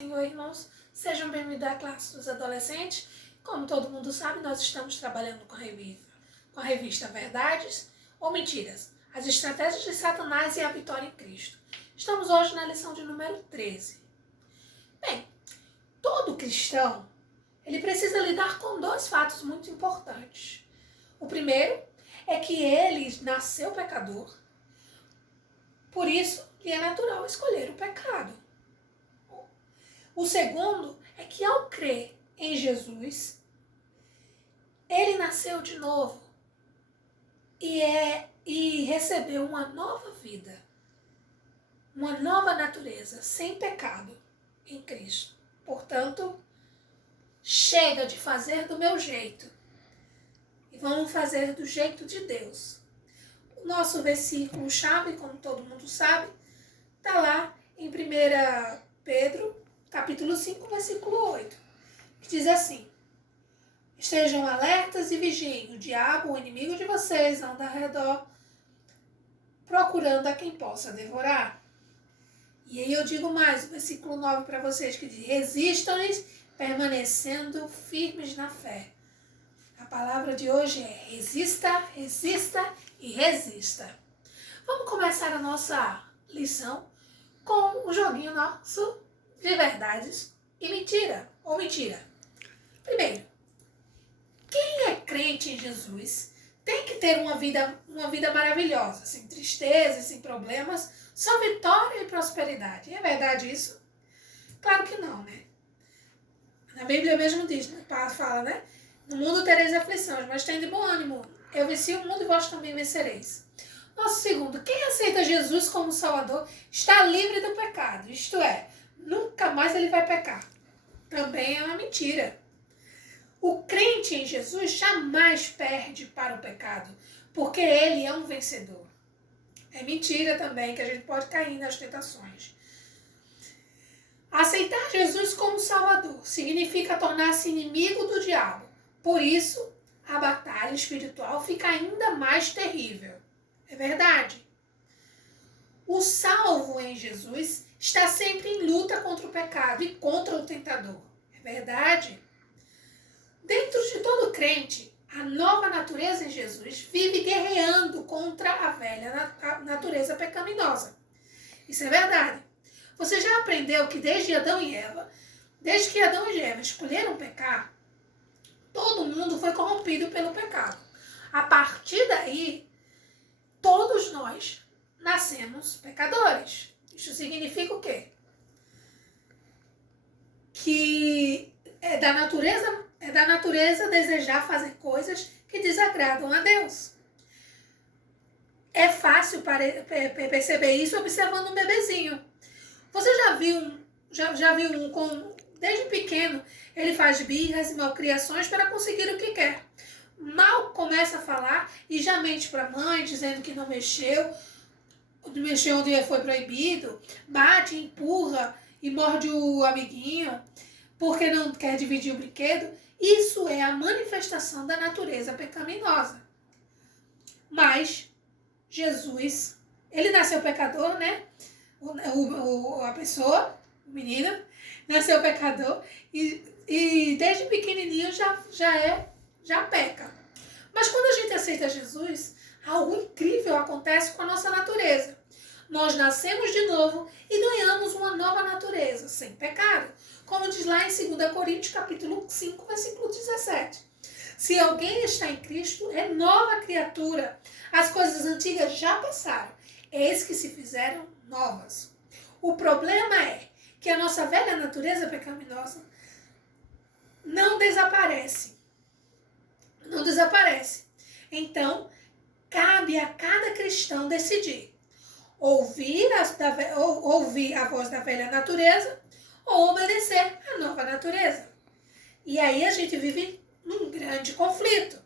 Senhor, irmãos, sejam bem-vindos à classe dos adolescentes. Como todo mundo sabe, nós estamos trabalhando com a revista Verdades ou Mentiras, as estratégias de Satanás e a vitória em Cristo. Estamos hoje na lição de número 13. Bem, todo cristão, ele precisa lidar com dois fatos muito importantes. O primeiro é que ele nasceu pecador, por isso lhe é natural escolher o pecado. O segundo é que ao crer em Jesus, ele nasceu de novo e recebeu uma nova vida, uma nova natureza, sem pecado em Cristo. Portanto, chega de fazer do meu jeito e vamos fazer do jeito de Deus. O nosso versículo-chave, como todo mundo sabe, está lá em 1 Pedro, capítulo 5, versículo 8, que diz assim: estejam alertas e vigiem, o diabo, o inimigo de vocês, anda ao redor, procurando a quem possa devorar. E aí eu digo mais, o versículo 9 para vocês, que diz: resistam-lhes, permanecendo firmes na fé. A palavra de hoje é resista, resista e resista. Vamos começar a nossa lição com o joguinho nosso de verdades e mentira, ou mentira. Primeiro, quem é crente em Jesus tem que ter uma vida maravilhosa, sem tristeza, sem problemas, só vitória e prosperidade. É verdade isso? Claro que não, né? Na Bíblia mesmo diz, né? Fala, né? No mundo tereis aflições, mas tem de bom ânimo. Eu venci o mundo e vós também vencereis. Nosso segundo, quem aceita Jesus como Salvador está livre do pecado, isto é, nunca mais ele vai pecar. Também é uma mentira. O crente em Jesus jamais perde para o pecado, porque ele é um vencedor. É mentira também que a gente pode cair nas tentações. Aceitar Jesus como Salvador significa tornar-se inimigo do diabo. Por isso, a batalha espiritual fica ainda mais terrível. É verdade. O salvo em Jesus está sempre em luta contra o pecado e contra o tentador. É verdade? Dentro de todo crente, a nova natureza em Jesus vive guerreando contra a velha natureza pecaminosa. Isso é verdade. Você já aprendeu que desde que Adão e Eva escolheram pecar, todo mundo foi corrompido pelo pecado. A partir daí, todos nós nascemos pecadores. Isso significa o quê? Que é da natureza desejar fazer coisas que desagradam a Deus. É fácil perceber isso observando um bebezinho. Você já viu desde pequeno, ele faz birras e malcriações para conseguir o que quer. Mal começa a falar e já mente para a mãe, dizendo que não mexeu onde foi proibido, bate, empurra e morde o amiguinho porque não quer dividir o brinquedo. Isso é a manifestação da natureza pecaminosa. Mas Jesus, ele nasceu pecador, né? A pessoa, o menino, nasceu pecador e desde pequenininho já peca. Mas quando a gente aceita Jesus, algo incrível acontece com a nossa natureza. Nós nascemos de novo e ganhamos uma nova natureza, sem pecado. Como diz lá em 2 Coríntios, capítulo 5, versículo 17. Se alguém está em Cristo, é nova criatura. As coisas antigas já passaram, eis que se fizeram novas. O problema é que a nossa velha natureza pecaminosa não desaparece. Não desaparece. Então, cabe a cada cristão decidir ouvir a voz da velha natureza ou obedecer à nova natureza. E aí a gente vive num grande conflito.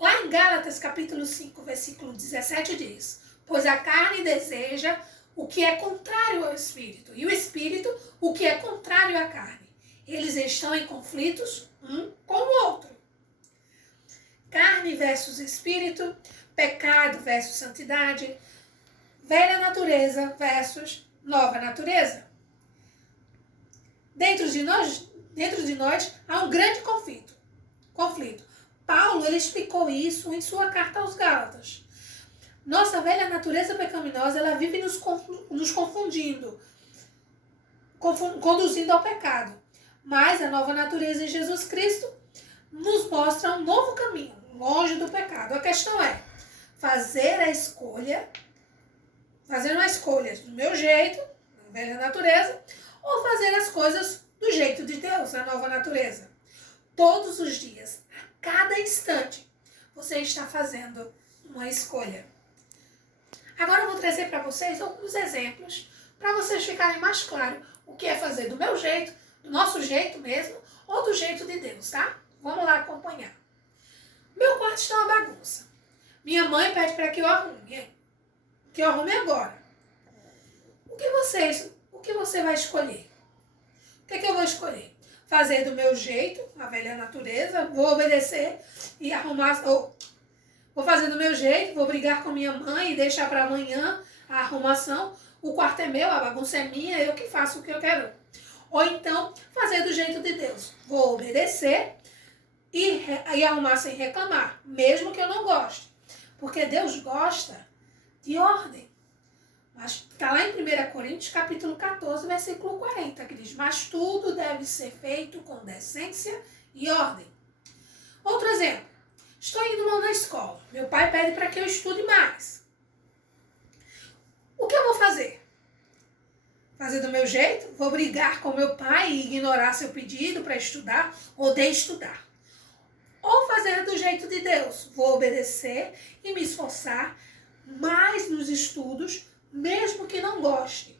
Lá em Gálatas, capítulo 5, versículo 17 diz: pois a carne deseja o que é contrário ao Espírito, e o Espírito o que é contrário à carne. Eles estão em conflitos um com o outro. Carne versus Espírito, pecado versus santidade, velha natureza versus nova natureza. dentro de nós há um grande conflito. Paulo, ele explicou isso em sua carta aos Gálatas. Nossa velha natureza pecaminosa, ela vive nos confundindo, conduzindo ao pecado. Mas a nova natureza em Jesus Cristo nos mostra um novo caminho, longe do pecado. A questão é fazer uma escolha do meu jeito, a velha natureza, ou fazer as coisas do jeito de Deus, a nova natureza. Todos os dias, a cada instante, você está fazendo uma escolha. Agora eu vou trazer para vocês alguns exemplos, para vocês ficarem mais claros o que é fazer do meu jeito, do nosso jeito mesmo, ou do jeito de Deus, tá? Vamos lá acompanhar. Meu quarto está uma bagunça. Minha mãe pede para que eu arrume agora. O que você vai escolher? O que é que eu vou escolher? Fazer do meu jeito, a velha natureza, vou obedecer e arrumar. Vou fazer do meu jeito, vou brigar com minha mãe e deixar para amanhã a arrumação. O quarto é meu, a bagunça é minha, eu que faço o que eu quero. Ou então, fazer do jeito de Deus. Vou obedecer e arrumar sem reclamar, mesmo que eu não goste. Porque Deus gosta de ordem. Mas está lá em 1 Coríntios, capítulo 14, versículo 40, que diz: mas tudo deve ser feito com decência e ordem. Outro exemplo. Estou indo mal na escola. Meu pai pede para que eu estude mais. O que eu vou fazer? Fazer do meu jeito? Vou brigar com meu pai e ignorar seu pedido para estudar? Odeio estudar. Ou fazer do jeito de Deus? Vou obedecer e me esforçar mais nos estudos, mesmo que não goste.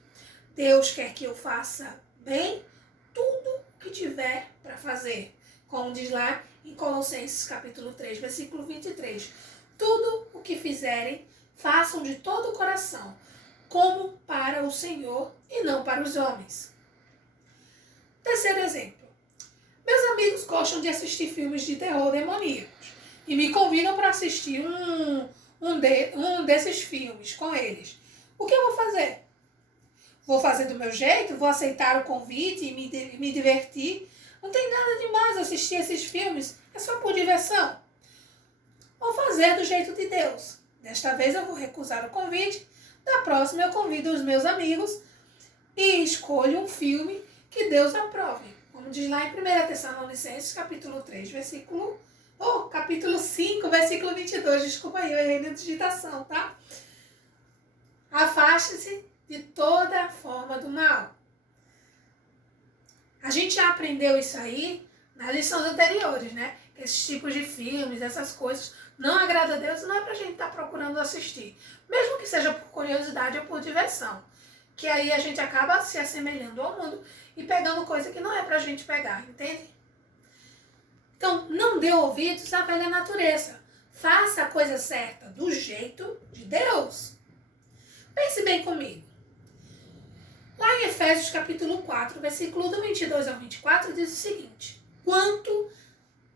Deus quer que eu faça bem tudo o que tiver para fazer. Como diz lá em Colossenses capítulo 3, versículo 23. Tudo o que fizerem, façam de todo o coração, como para o Senhor e não para os homens. Terceiro exemplo. Meus amigos gostam de assistir filmes de terror demoníacos e me convidam para assistir um desses filmes com eles. O que eu vou fazer? Vou fazer do meu jeito? Vou aceitar o convite e me divertir? Não tem nada demais assistir esses filmes, é só por diversão. Ou fazer do jeito de Deus. Desta vez eu vou recusar o convite, da próxima eu convido os meus amigos e escolho um filme que Deus aprove. Como diz lá em 1 Tessalonicenses, capítulo 3, capítulo 5, versículo 22. Desculpa aí, eu errei na digitação, tá? Afaste-se de toda forma do mal. A gente já aprendeu isso aí nas lições anteriores, né? Esses tipos de filmes, essas coisas, não agrada a Deus, não é pra gente estar procurando assistir. Mesmo que seja por curiosidade ou por diversão. Que aí a gente acaba se assemelhando ao mundo e pegando coisa que não é pra gente pegar, entende? Então, não dê ouvidos à velha natureza. Faça a coisa certa do jeito de Deus. Pense bem comigo. Lá em Efésios capítulo 4, versículo do 22 ao 24, diz o seguinte: quanto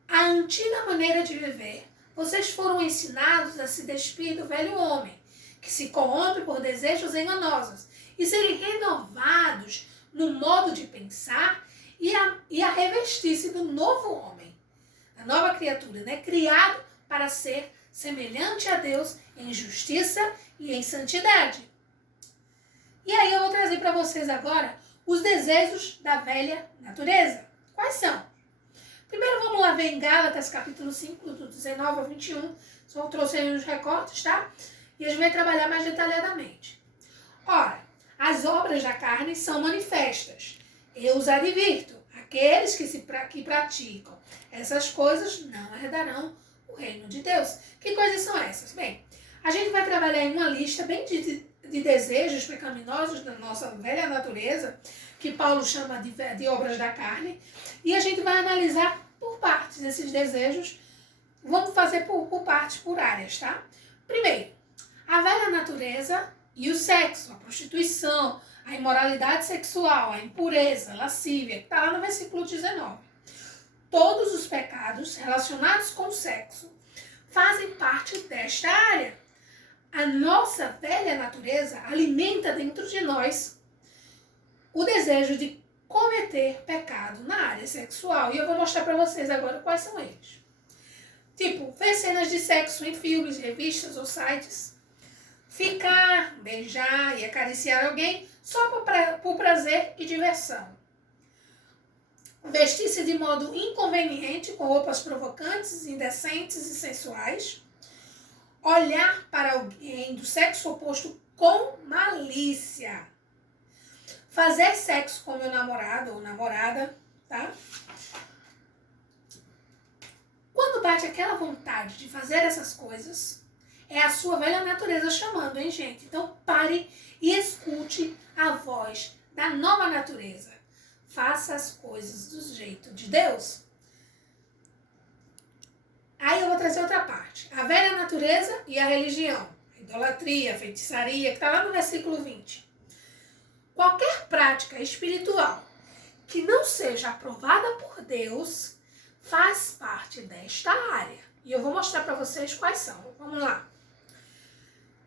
à antiga maneira de viver, vocês foram ensinados a se despir do velho homem, que se corrompe por desejos enganosos, e serem renovados no modo de pensar e a revestir-se do novo homem, da nova criatura, né? Criado para ser semelhante a Deus em justiça e em santidade. E aí eu vou trazer para vocês agora os desejos da velha natureza. Quais são? Primeiro vamos lá ver em Gálatas capítulo 5, do 19 ao 21. Só trouxe aí uns recortes, tá? E a gente vai trabalhar mais detalhadamente. Ora, as obras da carne são manifestas. Eu os advirto. Aqueles que praticam essas coisas não herdarão o reino de Deus. Que coisas são essas? Bem, a gente vai trabalhar em uma lista bem de desejos pecaminosos da nossa velha natureza, que Paulo chama de obras da carne, e a gente vai analisar por partes esses desejos. Vamos fazer por partes, por áreas, tá? Primeiro, a velha natureza e o sexo, a prostituição, a imoralidade sexual, a impureza, a lascívia, que está lá no versículo 19. Todos os pecados relacionados com o sexo fazem parte desta área. A nossa velha natureza alimenta dentro de nós o desejo de cometer cometer pecado na área sexual. E eu vou mostrar para vocês agora quais são eles. Tipo, ver cenas de sexo em filmes, revistas ou sites. Ficar, beijar e acariciar alguém só por prazer e diversão. Vestir-se de modo inconveniente, com roupas provocantes, indecentes e sensuais. Olhar para alguém do sexo oposto com malícia. Fazer sexo com meu namorado ou namorada, tá? Quando bate aquela vontade de fazer essas coisas, é a sua velha natureza chamando, hein, gente? Então pare e escute a voz da nova natureza. Faça as coisas do jeito de Deus. Aí eu vou trazer outra parte. A velha natureza e a religião. A idolatria, a feitiçaria, que está lá no versículo 20. Qualquer prática espiritual que não seja aprovada por Deus faz parte desta área. E eu vou mostrar para vocês quais são. Vamos lá.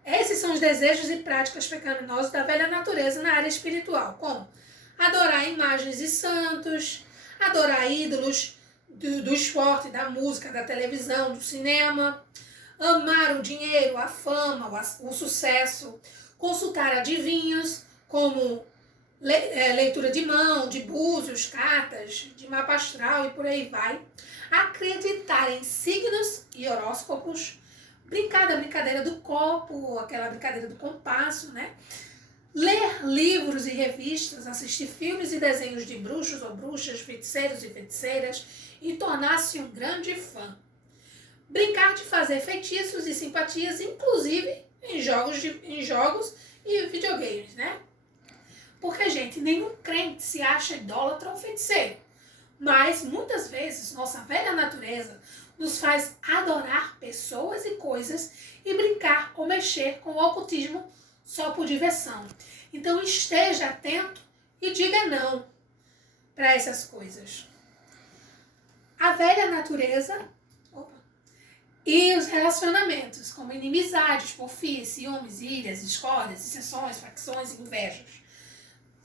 Esses são os desejos e práticas pecaminosas da velha natureza na área espiritual, como adorar imagens de santos, adorar ídolos do esporte, da música, da televisão, do cinema, amar o dinheiro, a fama, o sucesso, consultar adivinhos, como leitura de mão, de búzios, cartas, de mapa astral e por aí vai, acreditar em signos e horóscopos, brincar da brincadeira do copo, aquela brincadeira do compasso, né? Ler livros e revistas, assistir filmes e desenhos de bruxos ou bruxas, feiticeiros e feiticeiras e tornar-se um grande fã. Brincar de fazer feitiços e simpatias, inclusive em jogos e videogames, né? Porque, gente, nenhum crente se acha idólatra ou feiticeiro. Mas, muitas vezes, nossa velha natureza nos faz adorar pessoas e coisas e brincar ou mexer com o ocultismo só por diversão. Então esteja atento e diga não para essas coisas. A velha natureza e os relacionamentos, como inimizades, porfias, ciúmes, ilhas, discórdias, dissensões, facções e invejas.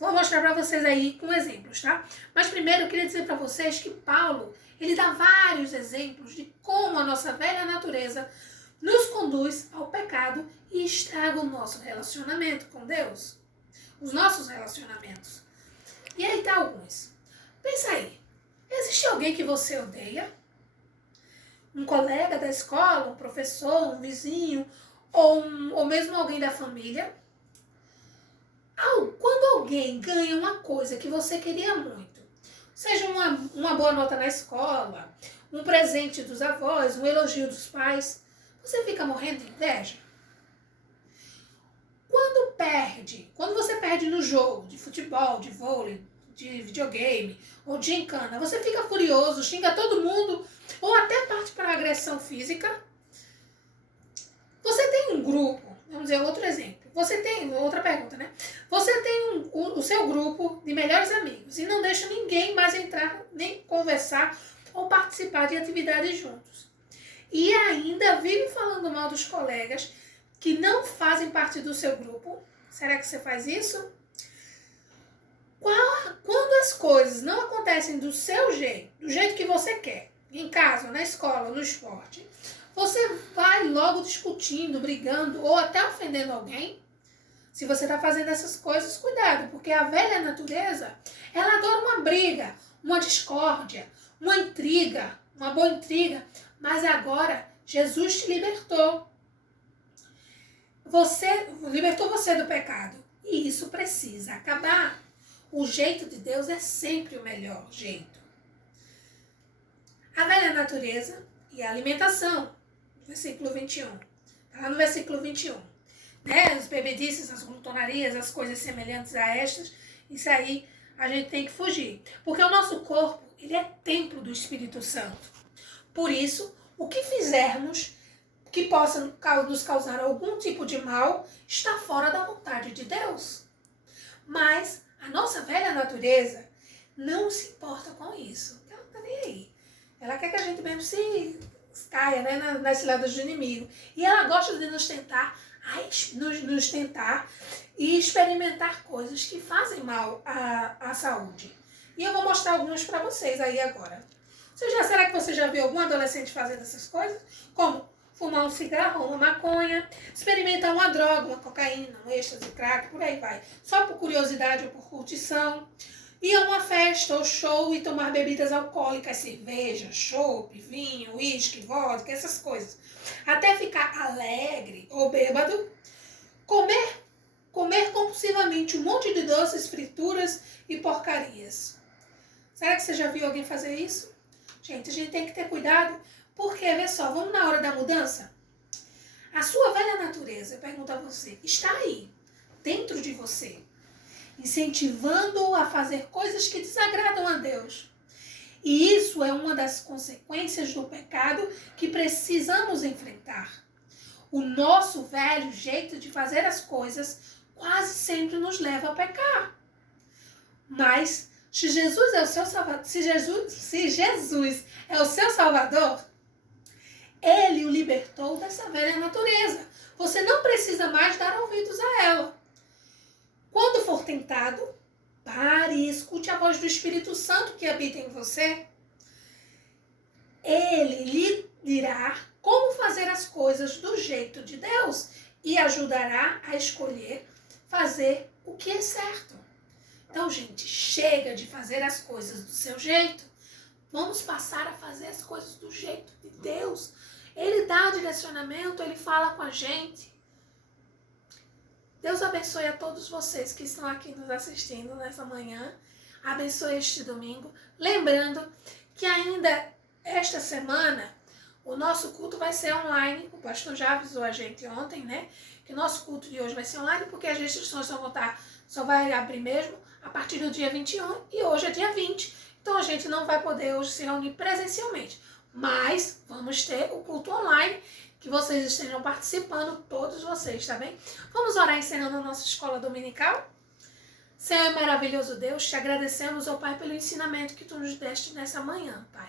Vou mostrar para vocês aí com exemplos, tá? Mas primeiro eu queria dizer para vocês que Paulo, ele dá vários exemplos de como a nossa velha natureza nos conduz ao pecado e estraga o nosso relacionamento com Deus. Os nossos relacionamentos. E aí tá alguns. Pensa aí. Existe alguém que você odeia? Um colega da escola, um professor, um vizinho, ou mesmo alguém da família? Quando alguém ganha uma coisa que você queria muito, seja uma boa nota na escola, um presente dos avós, um elogio dos pais, você fica morrendo de inveja? Quando você perde no jogo de futebol, de vôlei, de videogame ou de gincana, você fica furioso, xinga todo mundo ou até parte para agressão física? Você tem um grupo, vamos dizer outro exemplo, outra pergunta, né? Você tem o seu grupo de melhores amigos e não deixa ninguém mais entrar, nem conversar ou participar de atividades juntos. E ainda vive falando mal dos colegas que não fazem parte do seu grupo. Será que você faz isso? Quando as coisas não acontecem do seu jeito, do jeito que você quer, em casa, na escola, no esporte, você vai logo discutindo, brigando ou até ofendendo alguém? Se você está fazendo essas coisas, cuidado, porque a velha natureza, ela adora uma briga, uma discórdia, uma intriga, uma boa intriga, mas agora Jesus te libertou. Libertou você do pecado e isso precisa acabar. O jeito de Deus é sempre o melhor jeito. A velha natureza e a alimentação, versículo 21. Está lá no versículo 21. Né? As bebedices, as glutonarias, as coisas semelhantes a estas, isso aí a gente tem que fugir. Porque o nosso corpo, ele é templo do Espírito Santo. Por isso, o que fizermos que possa nos causar algum tipo de mal está fora da vontade de Deus. Mas a nossa velha natureza não se importa com isso. Ela não está nem aí. Ela quer que a gente mesmo se caia, né, nas ciladas do inimigo. E ela gosta de nos tentar e experimentar coisas que fazem mal à saúde. E eu vou mostrar algumas para vocês aí agora. Será que você já viu algum adolescente fazendo essas coisas? Como fumar um cigarro, uma maconha, experimentar uma droga, uma cocaína, um êxtase, crack, por aí vai. Só por curiosidade ou por curtição. Ir a uma festa ou show e tomar bebidas alcoólicas, cerveja, chopp, vinho, uísque, vodka, essas coisas. Até ficar alegre ou bêbado. Comer compulsivamente um monte de doces, frituras e porcarias. Será que você já viu alguém fazer isso? Gente, a gente tem que ter cuidado, porque, vê só, vamos na hora da mudança? A sua velha natureza, eu pergunto a você, está aí, dentro de você, incentivando-o a fazer coisas que desagradam a Deus. E isso é uma das consequências do pecado que precisamos enfrentar. O nosso velho jeito de fazer as coisas quase sempre nos leva a pecar. Mas se Jesus é o seu Salvador, se Jesus é o seu Salvador, Ele o libertou dessa velha natureza. Você não precisa mais dar ouvidos a ela. Quando for tentado, pare e escute a voz do Espírito Santo que habita em você. Ele lhe dirá como fazer as coisas do jeito de Deus e ajudará a escolher fazer o que é certo. Então, gente, chega de fazer as coisas do seu jeito. Vamos passar a fazer as coisas do jeito de Deus. Ele dá direcionamento, Ele fala com a gente. Deus abençoe a todos vocês que estão aqui nos assistindo nessa manhã. Abençoe este domingo. Lembrando que ainda esta semana o nosso culto vai ser online. O pastor já avisou a gente ontem, né? Que o nosso culto de hoje vai ser online porque as restrições só vai abrir mesmo a partir do dia 21 e hoje é dia 20. Então a gente não vai poder hoje se reunir presencialmente. Mas vamos ter o culto online, que vocês estejam participando, todos vocês, tá bem? Vamos orar encerrando a nossa escola dominical? Senhor e maravilhoso Deus, te agradecemos, ó Pai, pelo ensinamento que tu nos deste nessa manhã, Pai.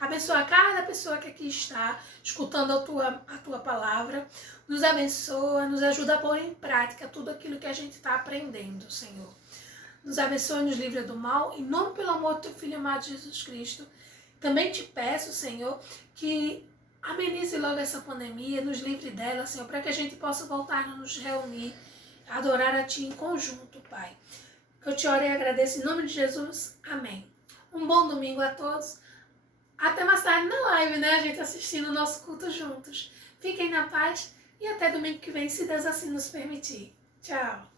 Abençoa cada pessoa que aqui está, escutando a tua palavra. Nos abençoa, nos ajuda a pôr em prática tudo aquilo que a gente está aprendendo, Senhor. Nos abençoe e nos livra do mal, em nome pelo amor do teu Filho amado Jesus Cristo. Também te peço, Senhor, que amenize logo essa pandemia, nos livre dela, Senhor, para que a gente possa voltar a nos reunir, adorar a Ti em conjunto, Pai. Que eu te oro e agradeço em nome de Jesus. Amém. Um bom domingo a todos. Até mais tarde na live, né? A gente assistindo o nosso culto juntos. Fiquem na paz e até domingo que vem, se Deus assim nos permitir. Tchau.